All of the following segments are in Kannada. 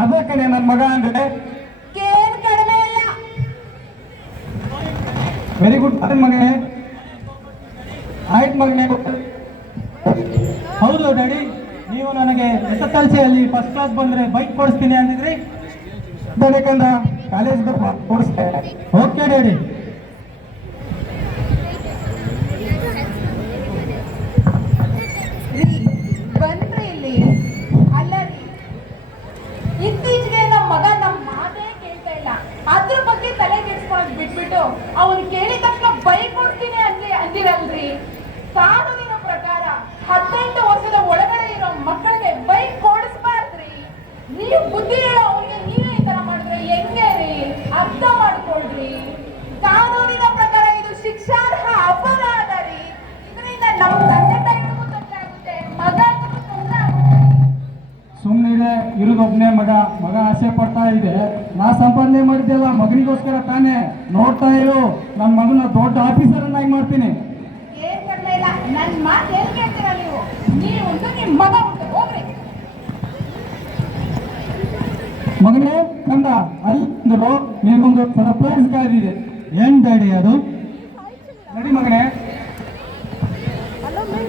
ಅದೇ ಕಣೆ ನನ್ನ ಮಗ ಅಂದ್ರೆ ಕಡಿಮೆ ಇಲ್ಲ. ವೆರಿ ಗುಡ್ ಮಗನೇ. ಆಯ್ತು ಮಗನೇ. ಹೌದು ಡ್ಯಾಡಿ, ನೀವು ನನಗೆ SSLC ಅಲ್ಲಿ ಫಸ್ಟ್ ಕ್ಲಾಸ್ ಬಂದ್ರೆ ಬೈಕ್ ಕೊಡಿಸ್ತೀನಿ ಅಂದಿದ್ರಿ. ಕಂದ ಕಾಲೇಜ್ ಕೊಡಿಸ್ತೇನೆ. Okay daddy. ಬನ್ರಿ ಇಲ್ಲಿ. ಅಲ್ಲ ರೀ, ಇತ್ತೀಚೆಗೆ ನಮ್ಮ ಮಗ ನಮ್ಮ ಮಾತೇ ಕೇಳ್ತಾ ಇಲ್ಲ. ಅದ್ರ ಬಗ್ಗೆ ತಲೆ ಕೆಡಿಸ್ಕೊಂಡು ಬಿಟ್ಬಿಟ್ಟು ಅವ್ನು ಕೇಳಿದ ತಕ್ಷಣ ಬೈಕ್ ಕೊಡ್ತೀನಿ ಅಂದಿರಲ್ರಿ. ಕಾನೂನಿನ ಪ್ರಕಾರ 18 ವರ್ಷದ ಒಳಗಡೆ ಇರೋ ಮಕ್ಕಳಿಗೆ ಬೈಕ್ ಕೊಡಿಸ್ಬಾರ್ದ್ರಿ. ನೀವು ಬುದ್ಧಿ ಹೇಳೋ ಅವ್ನಿಗೆ ನೀವೇ ಈ ತರ ಮಾಡಿದ್ರೆ ಹೆಂಗೆ ರೀ? ಅರ್ಥ ಮಾಡ್ಕೊಳ್ರಿ. ಕಾನೂನಿನ ಪ್ರಕಾರ ಇದು ಶಿಕ್ಷಾರ್ಹ ಅಪರಾಧ ರೀ. ಇದರಿಂದ ನಮ್ಮ ತಂದೆ ತಾಯಿಗೂ ತೊಂದರೆ ಆಗುತ್ತೆ, ಮಗನಿಗೂ ತೊಂದರೆ ಆಗುತ್ತೆ. ಸುಮ್ಮನೆ ಇರೋದೊಬ್ಬನೇ ಮಗ ಆಸೆ ಪಡ್ತಾ ಇದೆ. ನಾ ಸಂಪಾದನೆ ಮಾಡಿದ್ದೆಲ್ಲ ಮಗನಿಗೋಸ್ಕರ ತಾನೇ. ನೋಡ್ತಾ ಇರು, ನನ್ನ ಮಗನ ದೊಡ್ಡ ಆಫೀಸರ್ ಅನ್ನಾಗಿ ಮಾಡ್ತೀನಿ. ಏನ್ ಕಡಿಮೆ ಇಲ್ಲ. ನನ್ನ ಮಾತು ಏನ್ ಕೇಳ್ತೀರಾ ನೀವು? ನೀವು ಉಂಟು, ನಿಮ್ಮ ಮಗ ಉಂಟು, ಹೋಗ್ರಿ. ಮಗನೇ ಕಂದ, ಅಲ್ಲೋ ನಿನಗೊಂದು ಸರ್ಪ್ರೈಸ್ ಕಾದಿದೆ. ಏನ್ ಡ್ಯಾಡಿ ಅದು? ನಡಿ ಮಗನೇ.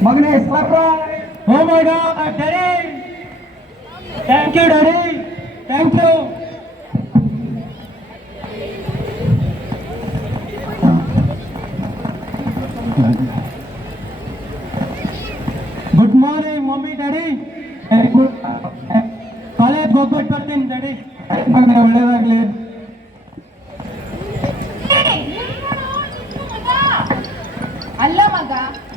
ಮಗನೇ surprise. Oh my God daddy, thank you daddy, thank you. Good morning mummy daddy. Very good. College ಹೋಗ್ಬಿಟ್ಟು ಬರ್ತೀನಿ ಡ್ಯಾಡಿ. ಮಗನೇ ಒಳ್ಳೇದಾಗ್ಲಿ. ಅಲ್ಲ ಮಗ,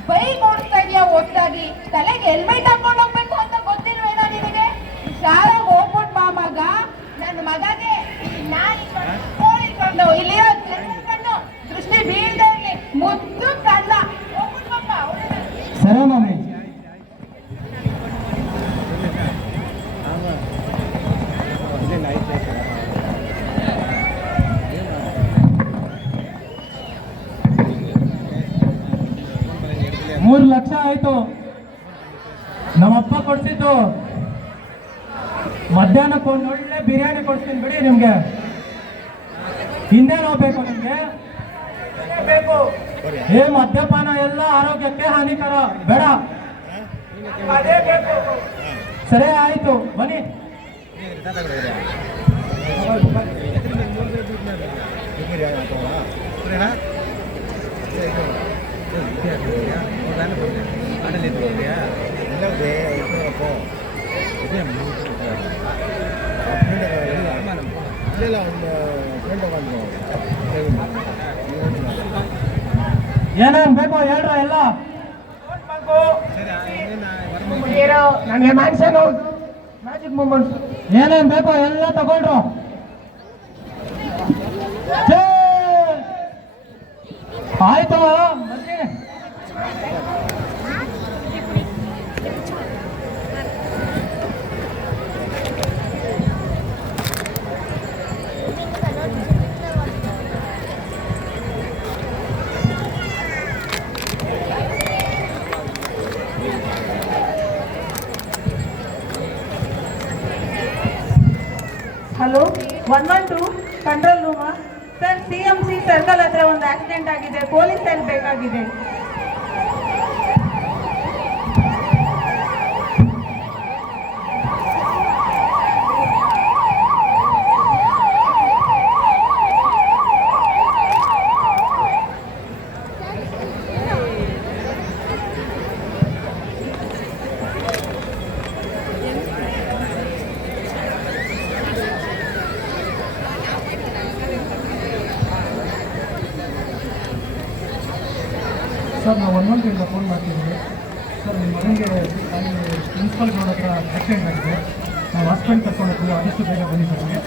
ಬೈಕ್ ಓಡಿಸ್ತಾ ಇದೆಯಾ ಓದ್ತಾಗಿ, ತಲೆಗೆ ಹೆಲ್ಮೆಟ್ ಹಾಕೊಂಡು ಹೋಗ್ಬೇಕು ಅಂತ ಗೊತ್ತಿಲ್ವೇನೋ ನಿನಗೆ? ಹುಷಾರಾಗಿ ಹೋಗ್ಬಿಟ್ ಬಾ ಮಗ. ನನ್ನ ಮಗಗೆ ಇಟ್ಕೊಂಡು ಇಲ್ಲಿರೋ ಇಟ್ಕೊಂಡು ದೃಷ್ಟಿ ಬೀಳ್ದೆ ಇರ್ಲಿ. ಮುದ್ದು ಕಲ್ಲ ಹೋಗ್ಬಿಟ್ ಬಾ. ಸರಿ ಮಮ್ಮಿ. $3 ಲಕ್ಷ ಆಯ್ತು. ನಮ್ಮಪ್ಪ ಕೊಡ್ಸಿದ್ದು. ಮಧ್ಯಾಹ್ನಕ್ಕೆ ಒಂದು ಒಳ್ಳೆ ಬಿರಿಯಾನಿ ಕೊಡ್ತೀನಿ ಬಿಡಿ ನಿಮ್ಗೆ. ಹಿಂದೇನು ಬೇಕು ನಿಮ್ಗೆ? ಬೇಕು. ಮದ್ಯಪಾನ ಎಲ್ಲ ಆರೋಗ್ಯಕ್ಕೆ ಹಾನಿಕರ, ಬೇಡ. ಅದೇ ಬೇಕು. ಸರಿ ಆಯ್ತು, ಬನ್ನಿ. ಏನೇನ್ ಬೇಕು ಹೇಳ್ರ ಎಲ್ಲ. ನನಗೆ ಮ್ಯಾನ್ಷನ್ ಮ್ಯಾಜಿಕ್ ಮೂಮೆಂಟ್ಸ್ ಏನೇನ್ ಬೇಕೋ ಎಲ್ಲ ತಗೊಂಡ್ರು. ಆಯ್ತು ಬರ್ತೀನಿ. ಹಲೋ, 112 ಕಂಟ್ರೋಲ್ ರೂಮಾ? ಸರ್, CMC ಸರ್ಕಲ್ ಹತ್ರ ಒಂದು ಆಕ್ಸಿಡೆಂಟ್ ಆಗಿದೆ, ಪೊಲೀಸ್ ಹೆಲ್ಪ್ ಬೇಕಾಗಿದೆ. ಸರ್, ನಾವು 112 ಫೋನ್ ಮಾಡ್ತಿದ್ದೀವಿ. ಸರ್, ನಿಮ್ಮ ಮಗನಿಗೆ ಪ್ರಿನ್ಸಿಪಲ್ ರೋಡ್ ಹತ್ರ ಆಕ್ಸಿಡೆಂಟ್ ಆಗಿದೆ. ನಾವು ಹಾಸ್ಪಿಟಲ್ ಕರ್ಕೊಂಡು ಹೋಗ್ತೀವಿ, ಆದಷ್ಟು ಬೇಗ ಬನ್ನಿ ಸರ್. ಮಗನೇ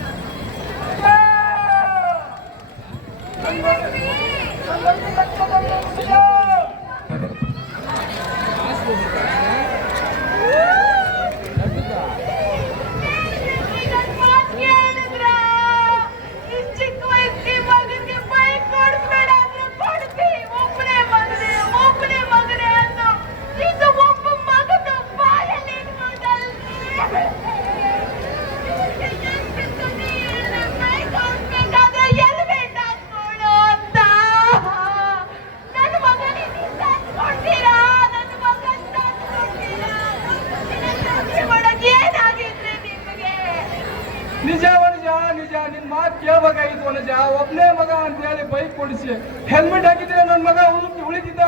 ಕೊನಜ ಒಬ್ಬನೇ ಮಗ ಅಂತ ಹೇಳಿ ಬೈಕ್ ಕೊಡಿಸಿ ಹೆಲ್ಮೆಟ್ ಹಾಕಿದ್ರೆ ನನ್ನ ಮಗ ಉಳಿತಿದ್ದ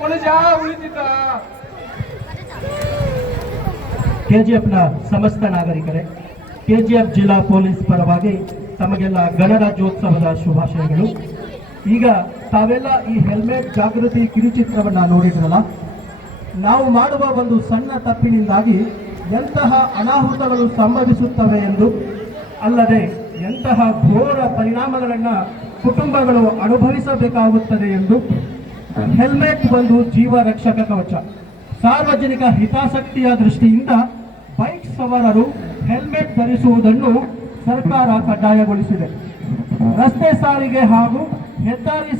ಕೊನಜ ಉಳಿತಿದ್ದ. ಕೆಜಿಎಫ್ನ ಸಮಸ್ತ ನಾಗರಿಕರೇ, ಕೆಜಿಎಫ್ ಜಿಲ್ಲಾ ಪೊಲೀಸ್ ಪರವಾಗಿ ತಮಗೆಲ್ಲ ಗಣರಾಜ್ಯೋತ್ಸವದ ಶುಭಾಶಯಗಳು. ಈಗ ತಾವೆಲ್ಲ ಈ ಹೆಲ್ಮೆಟ್ ಜಾಗೃತಿ ಕಿರುಚಿತ್ರವನ್ನು ನೋಡಿದ್ರಲ್ಲ, ನಾವು ಮಾಡುವ ಒಂದು ಸಣ್ಣ ತಪ್ಪಿನಿಂದಾಗಿ ಎಂತಹ ಅನಾಹುತಗಳು ಸಂಭವಿಸುತ್ತವೆ ಎಂದು, ಅಲ್ಲದೆ ಎಂತಹ ಘೋರ ಪರಿಣಾಮಗಳನ್ನು ಕುಟುಂಬಗಳು ಅನುಭವಿಸಬೇಕಾಗುತ್ತದೆ ಎಂದು ಹೆಲ್ಮೆಟ್ ಒಂದು ಜೀವ ರಕ್ಷಕ ಕವಚ. ಸಾರ್ವಜನಿಕ ಹಿತಾಸಕ್ತಿಯ ದೃಷ್ಟಿಯಿಂದ ಬೈಕ್ ಸವಾರರು ಹೆಲ್ಮೆಟ್ ಧರಿಸುವುದನ್ನು ಸರ್ಕಾರ ಕಡ್ಡಾಯಗೊಳಿಸಿದೆ. ರಸ್ತೆ ಸಾರಿಗೆ ಹಾಗೂ ಹೆದ್ದಾರಿ